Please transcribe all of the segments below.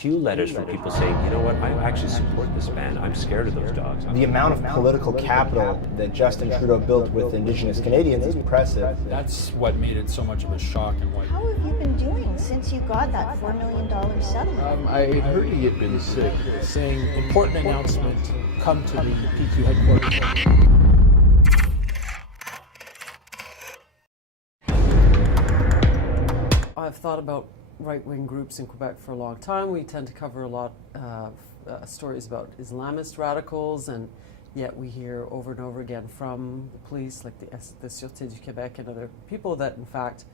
few letters from people saying, you know what, I actually support this ban. I'm scared of those dogs. The amount of political capital that Justin Trudeau built with Indigenous Canadians is impressive. That's what made it so much of a shock. And why. How have you been doing since you got that $4 million settlement? I heard he had been sick. Saying, important announcement, come to the PQ headquarters. I've thought about right-wing groups in Quebec for a long time. We tend to cover a lot of stories about Islamist radicals, and yet we hear over and over again from the police, like the Sûreté du Québec and other people, that in fact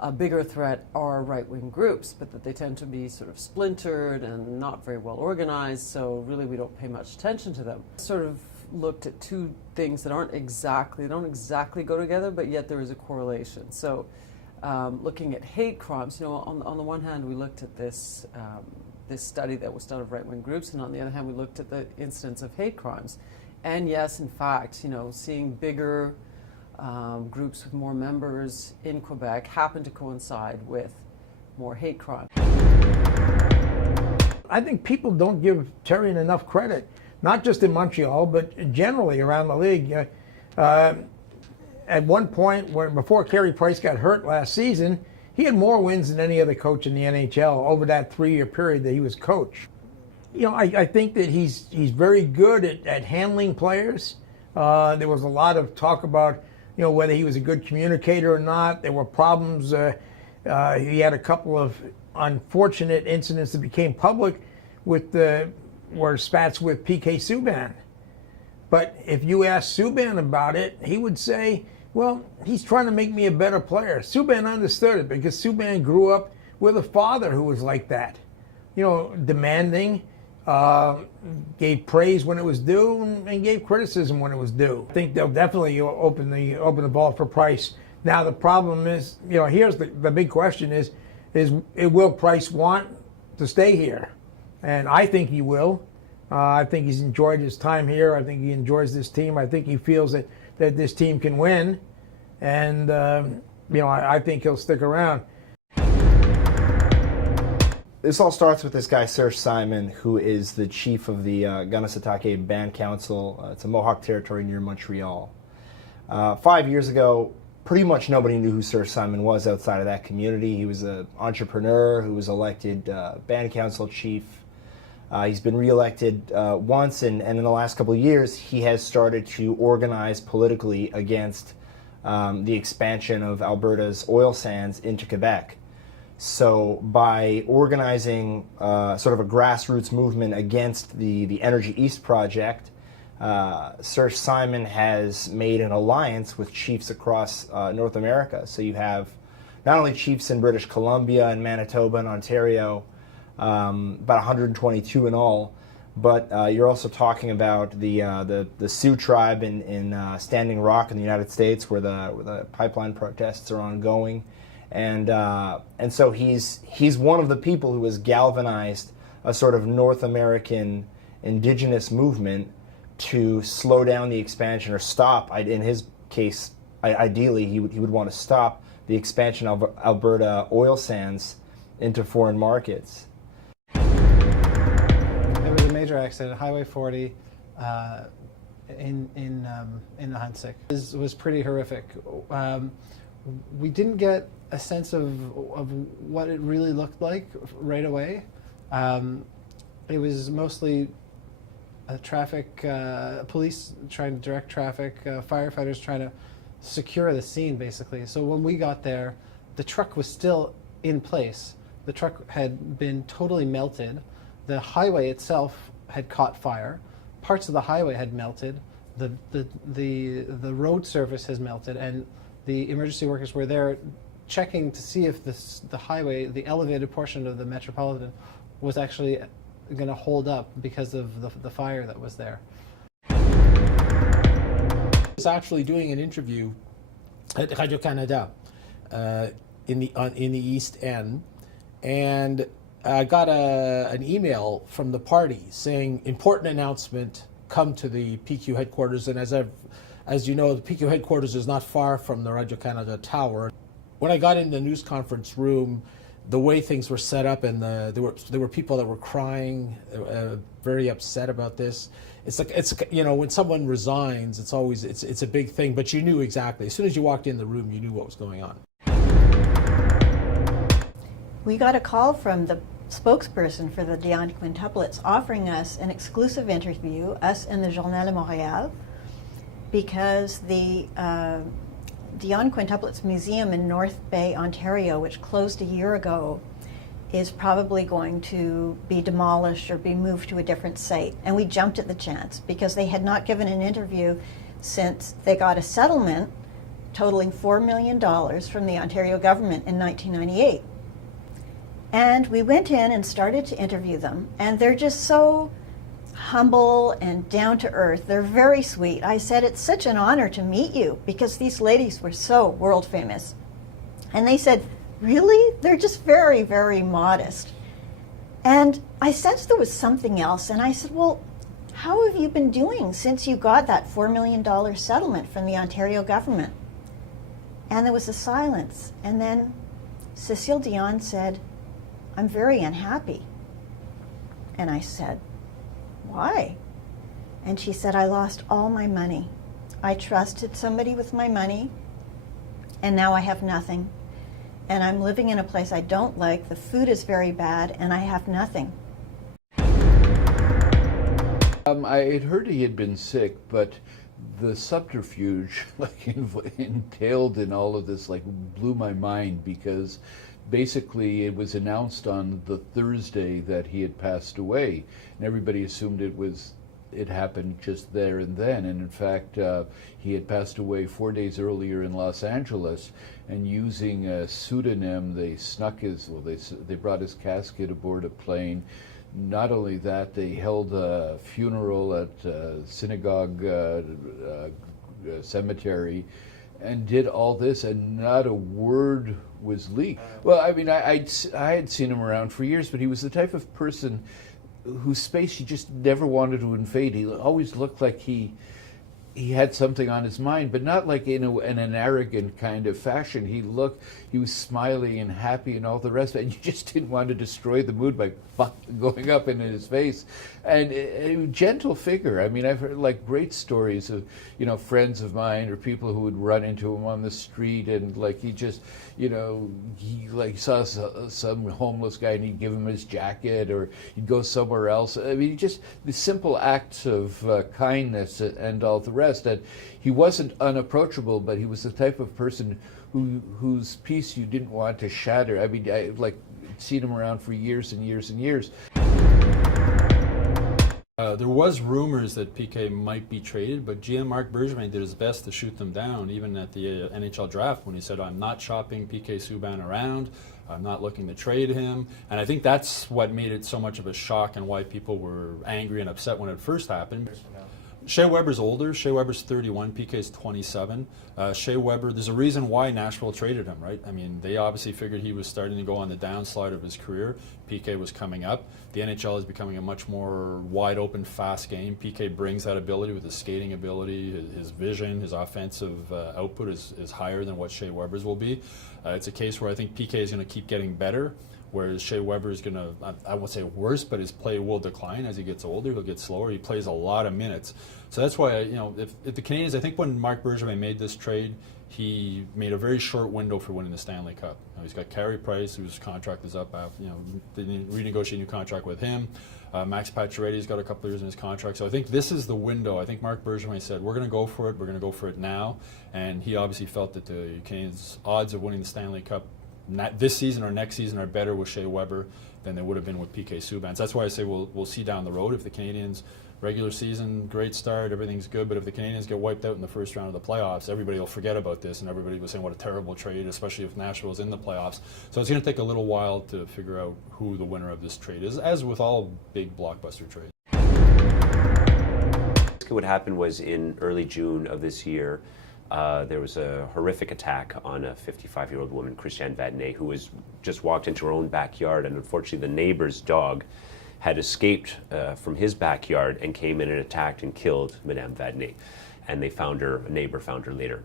a bigger threat are right-wing groups, but that they tend to be sort of splintered and not very well organized, so really we don't pay much attention to them. Sort of looked at two things that don't exactly go together, but yet there is a correlation. So looking at hate crimes, on the one hand we looked at this study that was done of right-wing groups, and on the other hand we looked at the incidence of hate crimes. And yes, in fact, seeing bigger groups with more members in Quebec happen to coincide with more hate crime. I think people don't give Therrien enough credit, not just in Montreal, but generally around the league. At one point, before Carey Price got hurt last season, he had more wins than any other coach in the NHL over that 3-year period that he was coach. I think that he's very good at handling players. There was a lot of talk about whether he was a good communicator or not. There were problems. He had a couple of unfortunate incidents that became public were spats with PK Subban. But if you ask Subban about it, he would say, well, he's trying to make me a better player. Subban understood it because Subban grew up with a father who was like that. Demanding, gave praise when it was due and gave criticism when it was due. I think they'll definitely open the ball for Price. Now the problem is, here's the big question is will Price want to stay here? And I think he will. I think he's enjoyed his time here. I think he enjoys this team. I think he feels that this team can win. And, I think he'll stick around. This all starts with this guy, Serge Simon, who is the chief of the Gunasatake Band Council. It's a Mohawk territory near Montreal. 5 years ago, pretty much nobody knew who Serge Simon was outside of that community. He was an entrepreneur who was elected band council chief. He's been reelected once, and in the last couple of years, he has started to organize politically against the expansion of Alberta's oil sands into Quebec. So by organizing sort of a grassroots movement against the Energy East project, Serge Simon has made an alliance with chiefs across North America. So you have not only chiefs in British Columbia and Manitoba and Ontario, about 122 in all, but you're also talking about the Sioux tribe in Standing Rock in the United States, where the pipeline protests are ongoing, and so he's one of the people who has galvanized a sort of North American indigenous movement to slow down the expansion or stop. In his case, ideally, he would want to stop the expansion of Alberta oil sands into foreign markets. There was a major accident, Highway 40, in the Huntsic. It was pretty horrific. We didn't get a sense of what it really looked like right away. It was mostly police trying to direct traffic, firefighters trying to secure the scene, basically. So when we got there, the truck was still in place. The truck had been totally melted. The highway itself had caught fire. Parts of the highway had melted. The road surface has melted, and the emergency workers were there checking to see if the highway, the elevated portion of the Metropolitan, was actually going to hold up because of the fire that was there. I was actually doing an interview at Radio-Canada in the East End, and I got an email from the party saying, important announcement, come to the PQ headquarters. And as you know, the PQ headquarters is not far from the Radio-Canada tower. When I got in the news conference room, the way things were set up, and there were people that were crying, very upset about this. It's like when someone resigns, it's a big thing. But you knew exactly as soon as you walked in the room, you knew what was going on. We got a call from the spokesperson for the Dionne Quintuplets offering us an exclusive interview, us and the Journal de Montréal, because the Dionne Quintuplets Museum in North Bay, Ontario, which closed a year ago, is probably going to be demolished or be moved to a different site. And we jumped at the chance because they had not given an interview since they got a settlement totaling $4 million from the Ontario government in 1998. And we went in and started to interview them, and they're just so humble and down to earth. They're very sweet. I said, it's such an honor to meet you, because these ladies were so world famous. And they said, really? They're just very, very modest. And I sensed there was something else, and I said, well, how have you been doing since you got that $4 million settlement from the Ontario government? And there was a silence, and then Cécile Dionne said, I'm very unhappy. And I said, why? And she said, I lost all my money. I trusted somebody with my money, and now I have nothing. And I'm living in a place I don't like. The food is very bad, and I have nothing. I had heard he had been sick, but the subterfuge entailed in all of this blew my mind, because basically it was announced on the Thursday that he had passed away, and everybody assumed it happened just there and then. And in fact, he had passed away 4 days earlier in Los Angeles, and using a pseudonym, they they brought his casket aboard a plane. Not only that, they held a funeral at Synagogue Cemetery, and did all this, and not a word was leaked. Well, I mean, I had seen him around for years, but he was the type of person whose space you just never wanted to invade. He always looked like he had something on his mind, but not like in an arrogant kind of fashion. He was smiling and happy and all the rest of it, and you just didn't want to destroy the mood by going up into his face. And a gentle figure. I mean, I've heard great stories of, friends of mine or people who would run into him on the street, and he just, he saw some homeless guy and he'd give him his jacket, or he'd go somewhere else. I mean, just the simple acts of kindness and all the rest. And he wasn't unapproachable, but he was the type of person whose peace you didn't want to shatter. I mean, I've seen him around for years and years and years. There was rumors that PK might be traded, but GM Marc Bergevin did his best to shoot them down, even at the NHL draft, when he said, I'm not shopping PK Subban around, I'm not looking to trade him. And I think that's what made it so much of a shock, and why people were angry and upset when it first happened. Shea Weber's older. Shea Weber's 31. PK's 27. Shea Weber, there's a reason why Nashville traded him, right? I mean, they obviously figured he was starting to go on the downslide of his career. PK was coming up. The NHL is becoming a much more wide open, fast game. PK brings that ability with his skating ability, his vision, his offensive output is higher than what Shea Weber's will be. It's a case where I think PK is going to keep getting better, whereas Shea Weber is going to, I won't say worse, but his play will decline as he gets older. He'll get slower. He plays a lot of minutes. So that's why, if the Canadiens, I think when Marc Bergevin made this trade, he made a very short window for winning the Stanley Cup. He's got Carey Price, whose contract is up, they renegotiate a new contract with him. Max Pacioretty's got a couple of years in his contract. So I think this is the window. I think Marc Bergevin said, we're going to go for it. We're going to go for it now. And he obviously felt that the Canadiens' odds of winning the Stanley Cup this season or next season are better with Shea Weber than they would have been with PK Subban. So that's why I say we'll see down the road. If the Canadiens, regular season, great start, everything's good, but if the Canadiens get wiped out in the first round of the playoffs, everybody will forget about this, and everybody was saying what a terrible trade, especially if Nashville's in the playoffs. So it's going to take a little while to figure out who the winner of this trade is, as with all big blockbuster trades. What happened was in early June of this year, there was a horrific attack on a 55-year-old woman, Christiane Vadnais, who was just walked into her own backyard, and unfortunately the neighbor's dog had escaped from his backyard and came in and attacked and killed Madame Vadnais. And they found her, a neighbor found her later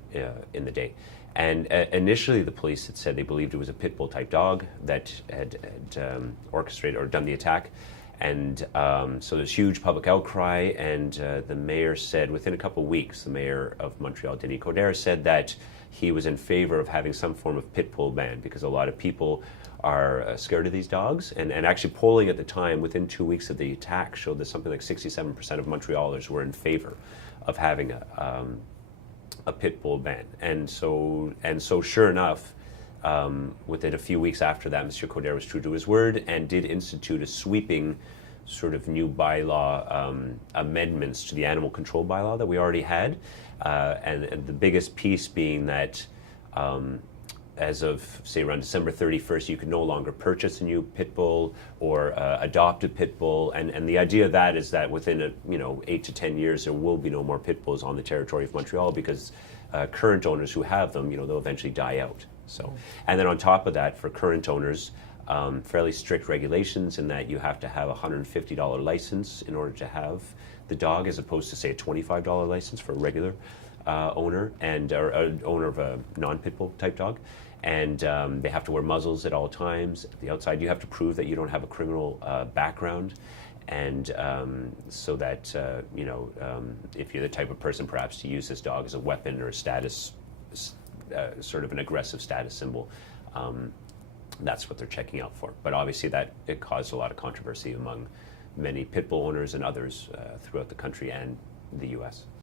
in the day. And initially, the police had said they believed it was a pit bull type dog that had orchestrated or done the attack. And so there's huge public outcry, and the mayor said within a couple of weeks, the mayor of Montreal, Denis Coderre, said that he was in favor of having some form of pit bull ban because a lot of people are scared of these dogs. And actually polling at the time, within 2 weeks of the attack, showed that something like 67% of Montrealers were in favor of having a pit bull ban. And so sure enough, within a few weeks after that, Mr. Coderre was true to his word and did institute a sweeping sort of new bylaw amendments to the animal control bylaw that we already had. And the biggest piece being that as of, say, around December 31st, you can no longer purchase a new pit bull or adopt a pit bull. And the idea of that is that within 8 to 10 years, there will be no more pit bulls on the territory of Montreal because current owners who have them, they'll eventually die out. So, and then on top of that, for current owners, fairly strict regulations in that you have to have a $150 license in order to have the dog, as opposed to, say, a $25 license for a regular owner or owner of a non-pit bull type dog. And they have to wear muzzles at all times. At the outside, you have to prove that you don't have a criminal background. And so that, if you're the type of person perhaps to use this dog as a weapon or a status, sort of an aggressive status symbol, that's what they're checking out for. But obviously it caused a lot of controversy among many pit bull owners and others throughout the country and the U.S.